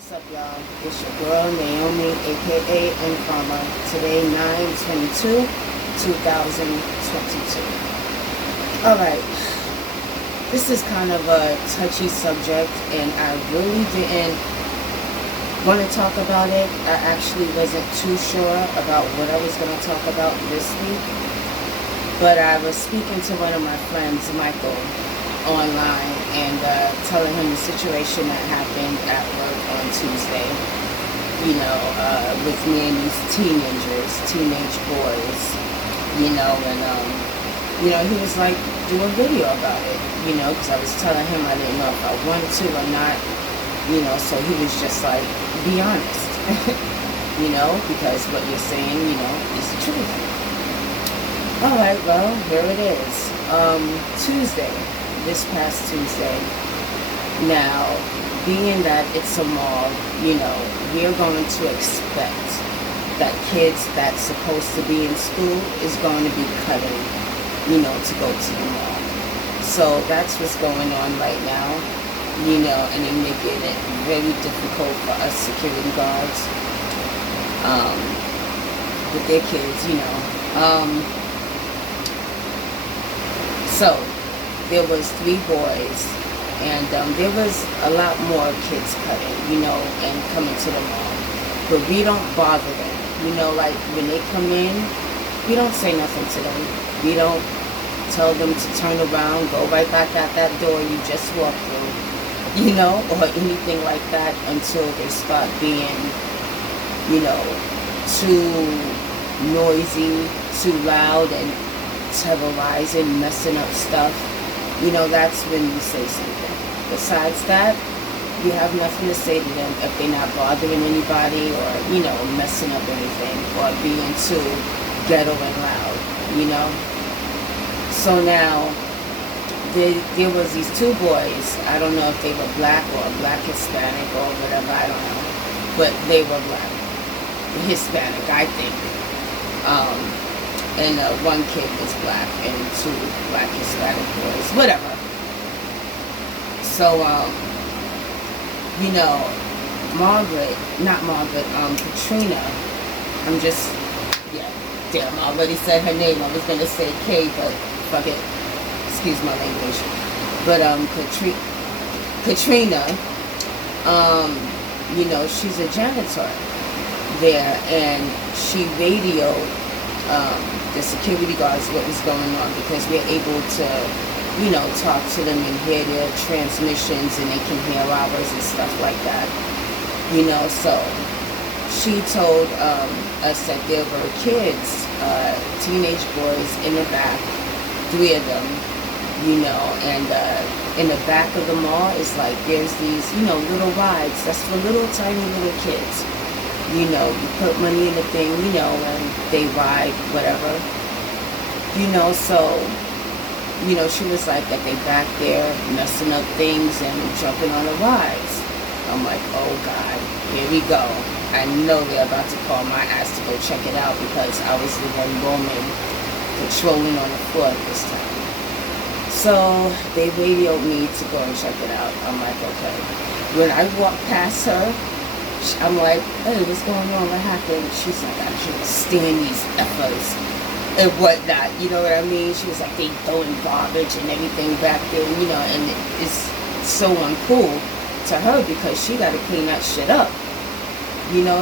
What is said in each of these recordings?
What's up, y'all? It's your girl Naomi, aka Informer. Today, 9/22/2022. Alright, this is kind of a touchy subject, and I really didn't want to talk about it. I actually wasn't too sure about what I was going to talk about this week, but I was speaking to one of my friends, Michael, online, and telling him the situation that happened at work on Tuesday, with me and these teenage boys, and he was like, do a video about it, because I was telling him I didn't know if I wanted to or not, so he was just like, be honest, because what you're saying, is the truth. Alright, well, here it is. This past Tuesday. Now, being that it's a mall, we're going to expect that kids that's supposed to be in school is going to be cutting, to go to the mall. So that's what's going on right now, and they're making it very difficult for us security guards with their kids, So, there was 3 boys, and there was a lot more kids cutting, and coming to the mall. But we don't bother them, like when they come in, we don't say nothing to them. We don't tell them to turn around, go right back out that door you just walked through, or anything like that until they start being, too noisy, too loud, and terrorizing, messing up stuff. That's when you say something. Besides that, you have nothing to say to them if they're not bothering anybody or, messing up anything or being too ghetto and loud, So now, there was these 2 boys. I don't know if they were black or black Hispanic or whatever, I don't know. But they were black. Hispanic, I think. And one kid was black and 2 black Hispanic boys, whatever. So, Katrina, damn, I already said her name. I was going to say Kay, but fuck it. Excuse my language. But, Katrina, she's a janitor there, and she radioed the security guards what was going on, because we're able to, talk to them and hear their transmissions, and they can hear ours and stuff like that, so she told us that there were kids, teenage boys in the back, 3 of them, and in the back of the mall is like, there's these, little rides, that's for little tiny little kids. You put money in the thing, and they ride, whatever. So, she was like that they back there messing up things and jumping on the rides. I'm like, oh God, here we go. I know they're about to call my ass to go check it out, because I was the one roaming, patrolling on the floor this time. So, they radioed me to go and check it out. I'm like, okay. When I walked past her, I'm like, hey, what's going on? What happened? She's like, I can't stand these effers and whatnot. You know what I mean? She was like, they throwing garbage and everything back there, and it's so uncool to her, because she got to clean that shit up.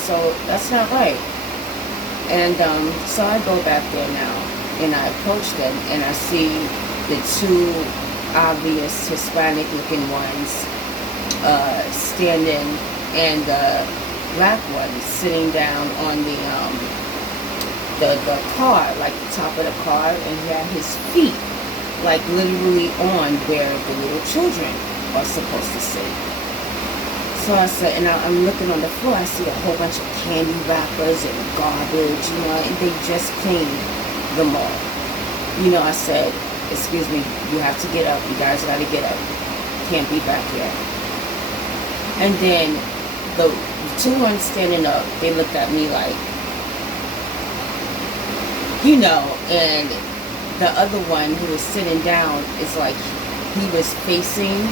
So that's not right. And so I go back there now, and I approach them, and I see the 2 obvious Hispanic-looking ones standing, and the black one sitting down on the car, like the top of the car, and he had his feet like literally on where the little children are supposed to sit. So I said, and I'm looking on the floor, I see a whole bunch of candy wrappers and garbage, and they just cleaned the mall. I said, excuse me, you have to get up, you guys gotta get up, can't be back here. And then the 2 ones standing up, they looked at me like, and the other one who was sitting down is like, he was facing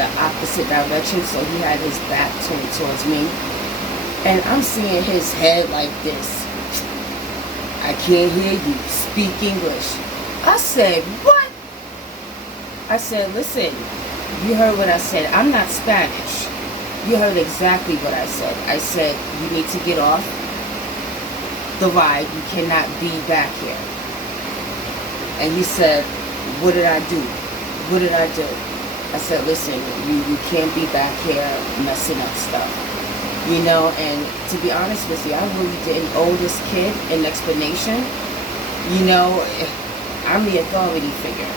the opposite direction, so he had his back turned towards me. And I'm seeing his head like this. I can't hear you. Speak English. I said, what? I said, listen, you heard what I said. I'm not Spanish. You heard exactly what I said. I said, you need to get off the ride. You cannot be back here. And he said, what did I do? What did I do? I said, listen, you can't be back here messing up stuff. You know, and to be honest with you, I really didn't owe this kid an explanation. You know, I'm the authority figure.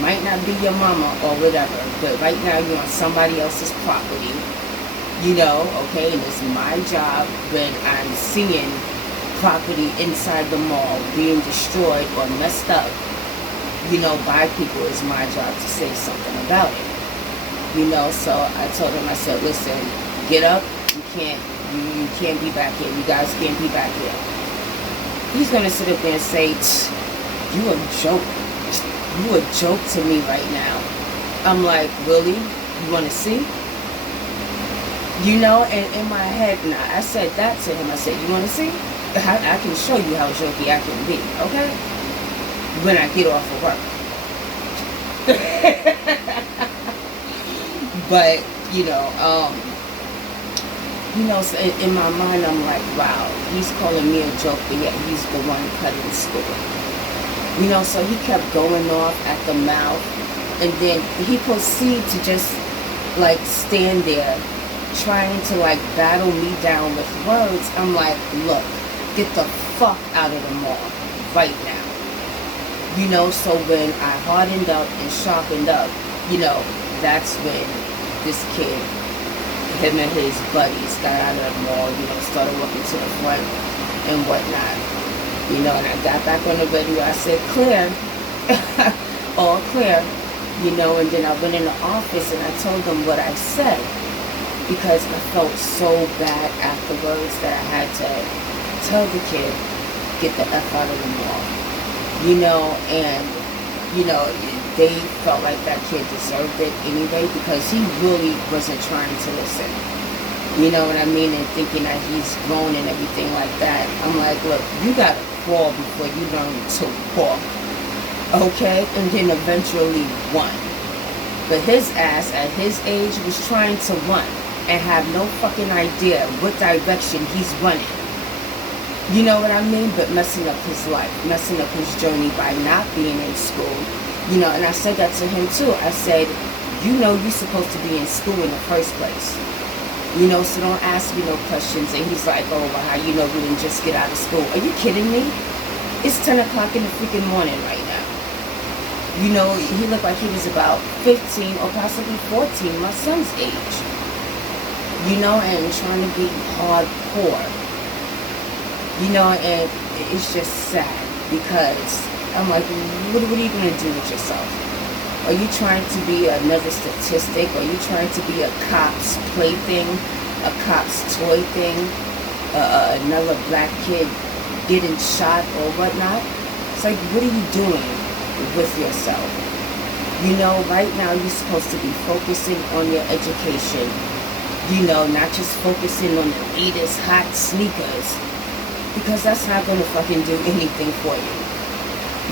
Might not be your mama or whatever, but right now you're on somebody else's property. You know, okay, and it's my job when I'm seeing property inside the mall being destroyed or messed up, you know, by people. It's my job to say something about it. You know, so I told him, I said, listen, get up. You can't be back here. You guys can't be back here. He's gonna sit up there and say, you a joke. You a joke to me right now. I'm like, really? You wanna see? You know, and in my head now, I said that to him. I said, you wanna see? I can show you how jokey I can be, okay? When I get off of work. But, you know, so in my mind, I'm like, wow, he's calling me a joke, but yet he's the one cutting school. You know, so he kept going off at the mouth, and then he proceeded to just, like, stand there, trying to, like, battle me down with words. I'm like, look, get the fuck out of the mall right now. You know, so when I hardened up and sharpened up, you know, that's when this kid, him and his buddies, got out of the mall, you know, started walking to the front and whatnot. You know, and I got back on the radio. I said, clear, all clear, you know, and then I went in the office and I told them what I said, because I felt so bad afterwards that I had to tell the kid, get the F out of the mall. You know, and, you know, they felt like that kid deserved it anyway, because he really wasn't trying to listen. You know what I mean? And thinking that he's grown and everything like that. I'm like, look, you gotta crawl before you learn to walk. Okay? And then eventually run. But his ass at his age was trying to run and have no fucking idea what direction he's running. You know what I mean? But messing up his life, messing up his journey by not being in school. You know, and I said that to him too. I said, you know you're supposed to be in school in the first place. You know, so don't ask me no questions. And he's like, oh, well, how you know we didn't just get out of school? Are you kidding me? It's 10 o'clock in the freaking morning right now. You know, he looked like he was about 15 or possibly 14, my son's age. You know, and trying to be hardcore. You know, and it's just sad, because I'm like, what are you going to do with yourself? Are you trying to be another statistic? Are you trying to be a cop's plaything, a cop's toy thing, another black kid getting shot or whatnot? It's like, what are you doing with yourself? You know, right now you're supposed to be focusing on your education. You know, not just focusing on the latest hot sneakers, because that's not going to fucking do anything for you.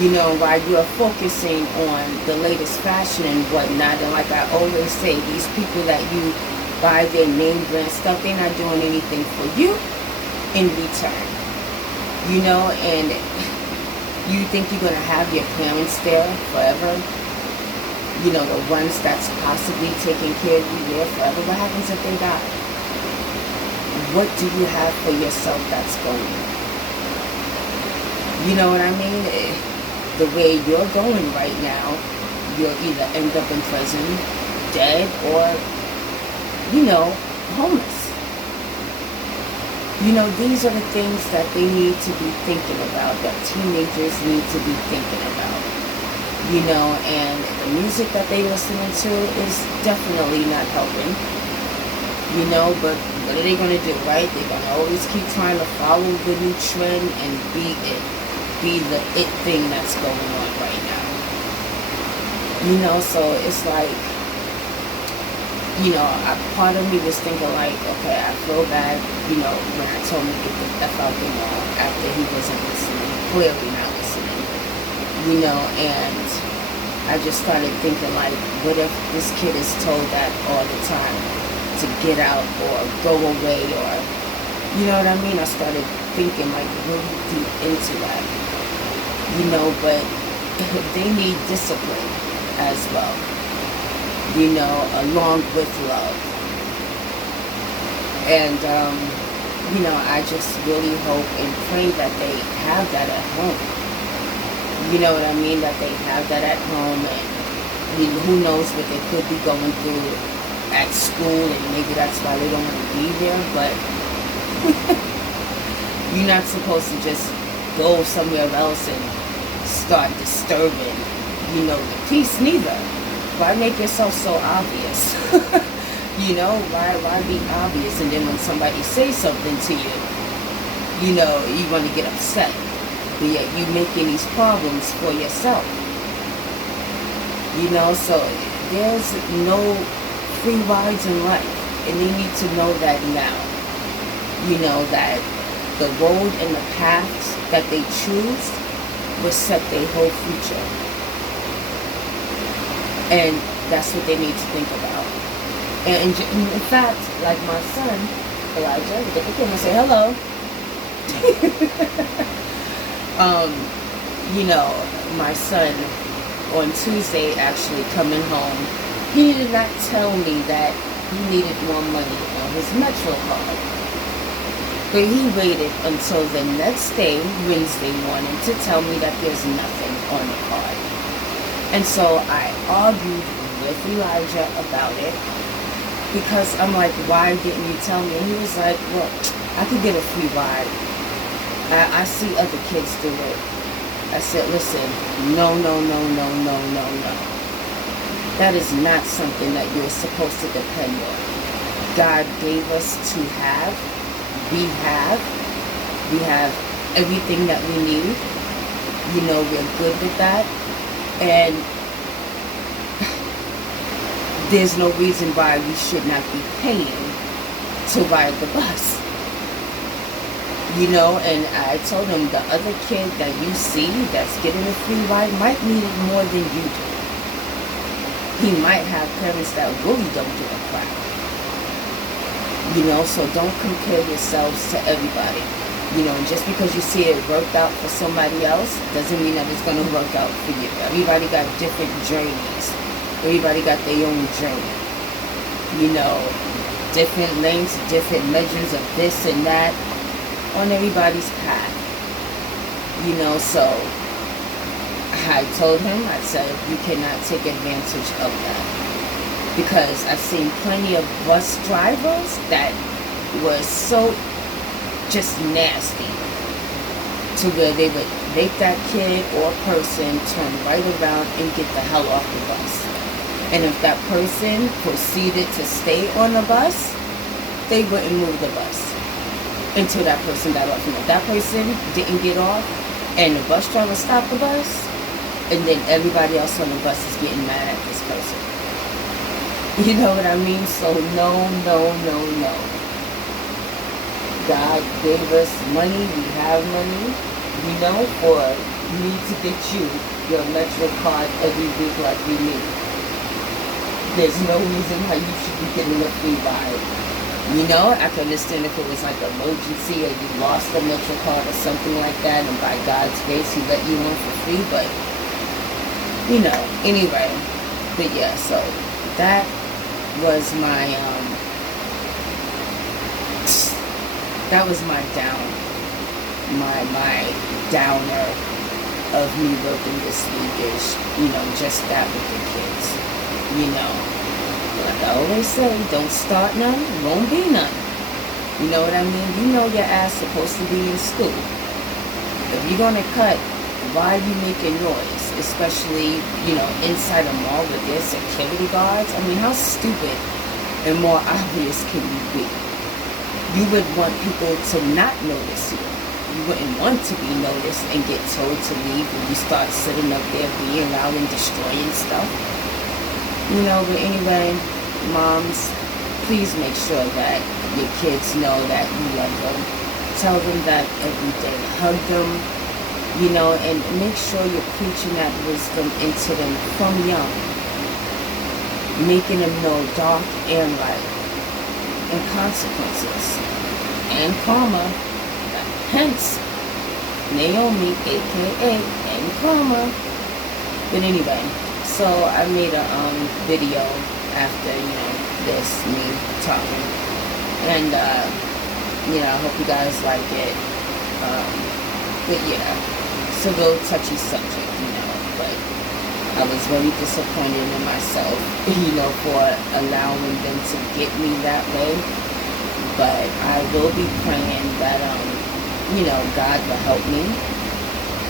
You know, while you're focusing on the latest fashion and whatnot, and like I always say, these people that you buy their name brand stuff, they're not doing anything for you in return. You know, and you think you're going to have your parents there forever? You know, the ones that's possibly taking care of you there forever. What happens if they die? What do you have for yourself that's going? You know what I mean? The way you're going right now, you'll either end up in prison, dead, or, you know, homeless. You know, these are the things that they need to be thinking about, that teenagers need to be thinking about. You know, and the music that they listening to is definitely not helping. You know, but what are they going to do, right? They're going to always keep trying to follow the new trend and be the it thing that's going on right now. You know, so it's like, Part of me was thinking like, okay, I feel bad, when I told him to get the F out the wall after he wasn't listening, clearly not listening, and I just started thinking like, what if this kid is told that all the time to get out or go away, or, you know what I mean? I started thinking like really deep into that, but they need discipline as well, along with love. And, I just really hope and pray that they have that at home. You know what I mean? That they have that at home, and who knows what they could be going through at school, and maybe that's why they don't want to be there, but you're not supposed to just go somewhere else and start disturbing, the peace neither. Why make yourself so obvious? Why be obvious? And then when somebody says something to you, you want to get upset. But yet you making these problems for yourself. So there's no free rides in life. And they need to know that now. That the road and the paths that they choose will set their whole future. And that's what they need to think about. And in fact, like my son, Elijah, get the camera and say hello. My son on Tuesday actually coming home, he did not tell me that he needed more money on his Metro card. But he waited until the next day, Wednesday morning, to tell me that there's nothing on the card. And so I argued with Elijah about it, because I'm like, why didn't you tell me? And he was like, well, I could get a free ride. I see other kids do it. I said, listen, no. That is not something that you're supposed to depend on. God gave us to have. We have everything that we need. We're good with that. And there's no reason why we should not be paying to ride the bus. And I told him the other kid that you see that's getting a free ride might need it more than you do. He might have parents that really don't give a crap. So don't compare yourselves to everybody. And just because you see it worked out for somebody else doesn't mean that it's going to work out for you. Everybody got different journeys. Everybody got their own journey. Different lengths, different measures of this and that on everybody's path. So I told him, I said, you cannot take advantage of that. Because I've seen plenty of bus drivers that were so just nasty, to where they would make that kid or person turn right around and get the hell off the bus. And if that person proceeded to stay on the bus, they wouldn't move the bus until that person got off. And if that person didn't get off and the bus driver stopped the bus, and then everybody else on the bus is getting mad at this person. You know what I mean? So no. God gave us money, we have money, for me to get you your Metro card every week like we need. There's no reason why you should be getting a free ride. I can understand if it was like an emergency or you lost a Metro card or something like that, and by God's grace He let you in for free, but anyway. But yeah, so that was my downer of me working this week is, just that with the kids. Like I always say, don't start none, won't be none. You know what I mean? Your ass supposed to be in school. If you're gonna cut, why are you making noise? Especially, inside a mall with their security guards. I mean, how stupid and more obvious can you be? You would want people to not notice you. You wouldn't want to be noticed and get told to leave when you start sitting up there being loud and destroying stuff. But anyway, moms, please make sure that your kids know that you love them. Tell them that every day. Hug them, and make sure you're preaching that wisdom into them from young. Making them know dark and light, and consequences, and karma. Hence, Naomi, aka and karma. But anyway, so I made a video after this, me talking, and I hope you guys like it. But yeah, it's a little touchy subject, but I was very disappointed in myself, for allowing them to get me that way. But I will be praying that God will help me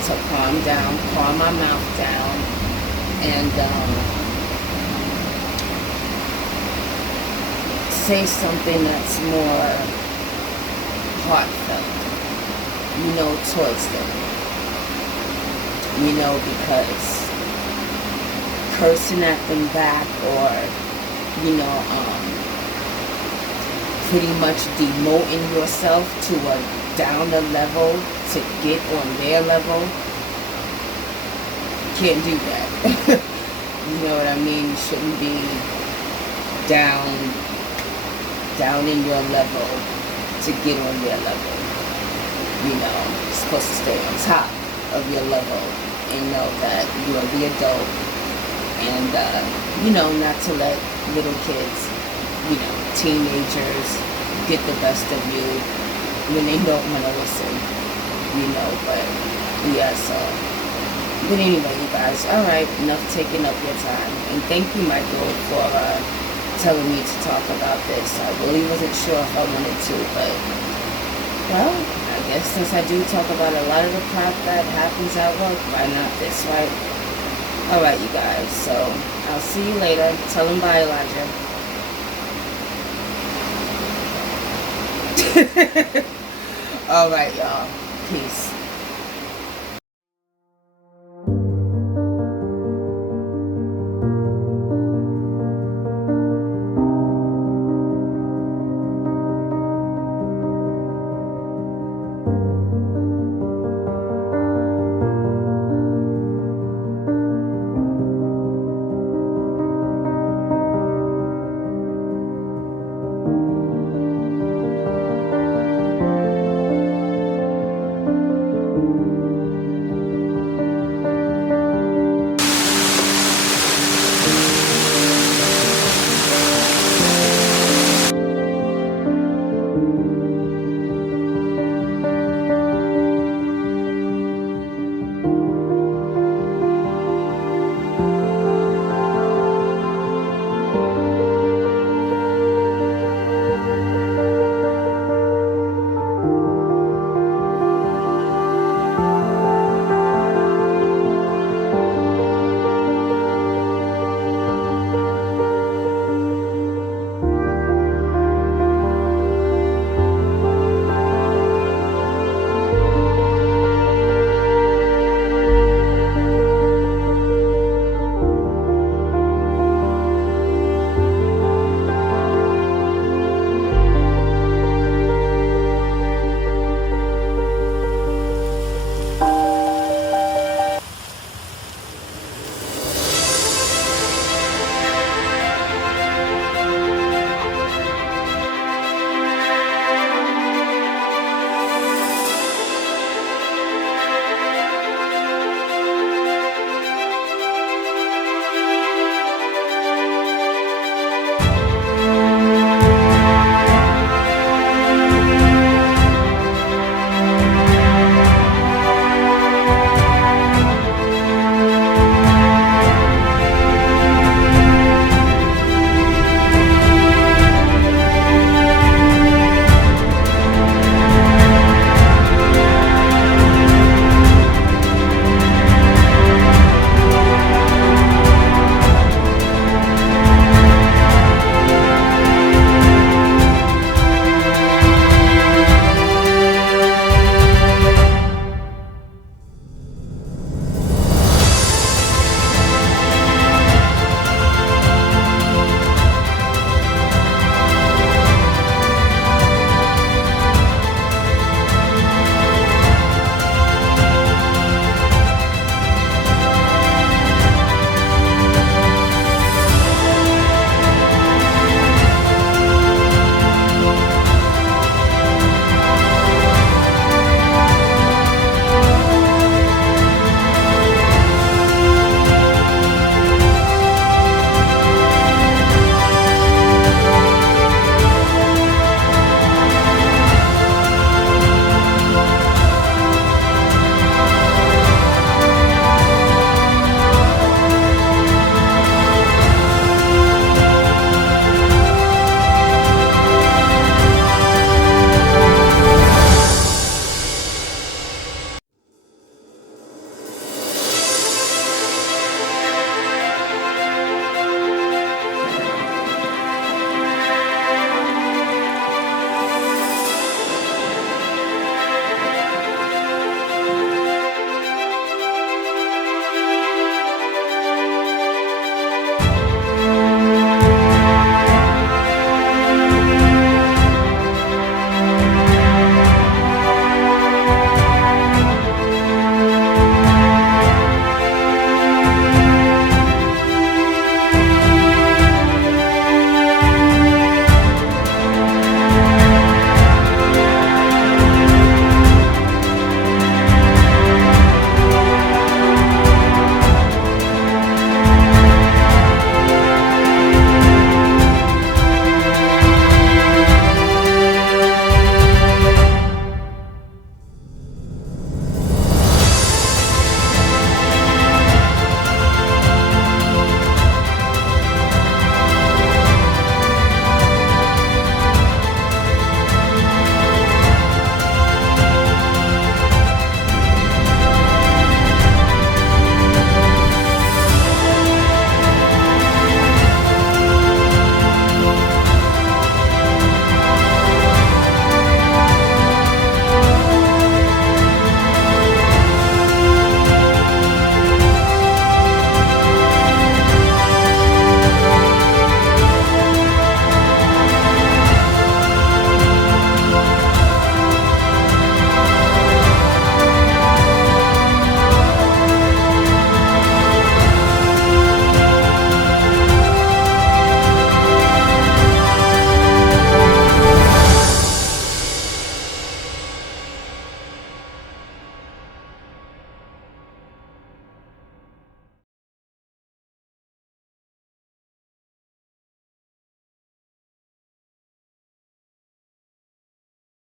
to calm my mouth down, and say something that's more heartfelt, towards them, because cursing at them back, or pretty much demoting yourself to a downer level to get on their level, can't do that. You know what I mean? You shouldn't be down in your level to get on their level. You're supposed to stay on top of your level and know that you are the adult, and not to let little kids, teenagers get the best of you when they don't want to listen, but yeah, so. But anyway, you guys, alright, enough taking up your time. And thank you, Michael, for telling me to talk about this. I really wasn't sure if I wanted to, but, well, I guess since I do talk about a lot of the crap that happens at work, why not this, right? Alright, you guys, so I'll see you later. Tell him bye, Elijah. Alright, y'all. Peace.